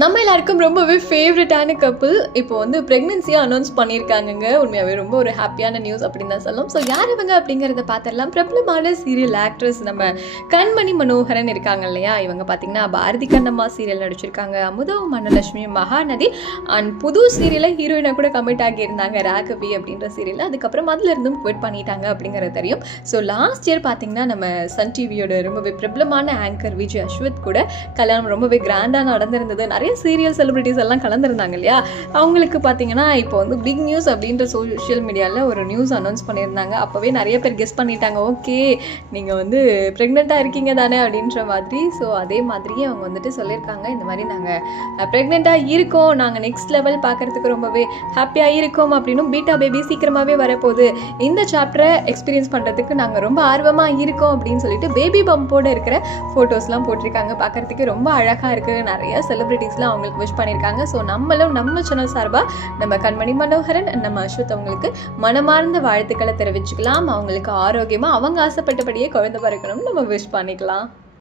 நம்ம எல்லாருக்கும் ரொம்பவே ஃபேவரட்டான கப்பிள் இப்போ வந்து ப்ரெக்னன்சியாக அனௌன்ஸ் பண்ணியிருக்காங்கங்க. உண்மையாகவே ரொம்ப ஒரு ஹாப்பியான நியூஸ் அப்படின்னு தான் சொல்லலாம். ஸோ யார் இவங்க அப்படிங்கிறத பார்த்துடலாம். பிரபலமான சீரியல் ஆக்ட்ரஸ் நம்ம கண்மணி மனோகரன் இருக்காங்க இல்லையா, இவங்க பார்த்தீங்கன்னா பாரதி கண்ணம்மா சீரியல் நடிச்சிருக்காங்க. அமுதம் மனலட்சுமி மகாநதி அண்ட் புது சீரியலை ஹீரோயினை கூட கமிட் ஆகியிருந்தாங்க, ராகவி அப்படின்ற சீரியல். அதுக்கப்புறம் அதுலேருந்தும் குவிட் பண்ணிட்டாங்க அப்படிங்கிறது தெரியும். ஸோ லாஸ்ட் இயர் பார்த்தீங்கன்னா நம்ம சன் டிவியோட ரொம்பவே பிரபலமான ஆங்கர் விஜய் அஸ்வத் கூட கல்யாணம் ரொம்பவே கிராண்டாக நடந்திருந்தது. நிறைய சீரியல் செலிபிரிட்டிஸ் எல்லாம் கலந்துருந்தாங்க இல்லையா. அவங்களுக்கு பார்த்தீங்கன்னா இப்போ வந்து பிக் நியூஸ் அப்படின்ற சோஷியல் மீடியாவில் ஒரு நியூஸ் அனௌன்ஸ் பண்ணியிருந்தாங்க. அப்போவே நிறைய பேர் கெஸ் பண்ணிட்டாங்க, ஓகே நீங்கள் வந்து ப்ரெக்னெண்ட்டாக இருக்கீங்க தானே அப்படின்ற மாதிரி. ஸோ அதே மாதிரியே அவங்க வந்துட்டு சொல்லியிருக்காங்க, இந்த மாதிரி நாங்கள் ப்ரெக்னெண்ட்டாக இருக்கோம், நாங்கள் நெக்ஸ்ட் லெவல் பார்க்குறதுக்கு ரொம்பவே ஹாப்பியாக இருக்கோம் அப்படின்னும், பீட்டா பேபி சீக்கிரமாகவே வரப்போகுது, இந்த சாப்டரை எக்ஸ்பீரியன்ஸ் பண்ணுறதுக்கு நாங்கள் ரொம்ப ஆர்வமாக இருக்கோம் அப்படின்னு சொல்லிட்டு பேபி பம்போடு இருக்கிற ஃபோட்டோஸ்லாம் போட்டிருக்காங்க. பார்க்குறதுக்கு ரொம்ப அழகாக இருக்குது. நிறைய செலிபிரிட்டிஸ்லாம் அவங்களுக்கு விஷ் பண்ணியிருக்காங்க. ஸோ நம்மளும் நம்ம சேனல் சார்பாக நம்ம கண்மணி மனோகரன் நம்ம அஸ்வத் அவங்களுக்கு மனமார்ந்த வாழ்த்துக்களை தெரிவிச்சுக்கலாம். அவங்களுக்கு ஆரோக்கியமாக அவங்க ஆசைப்பட்டபடியே குழந்தை பிறக்கணும்னு நம்ம விஷ் பண்ணிக்கலாம்.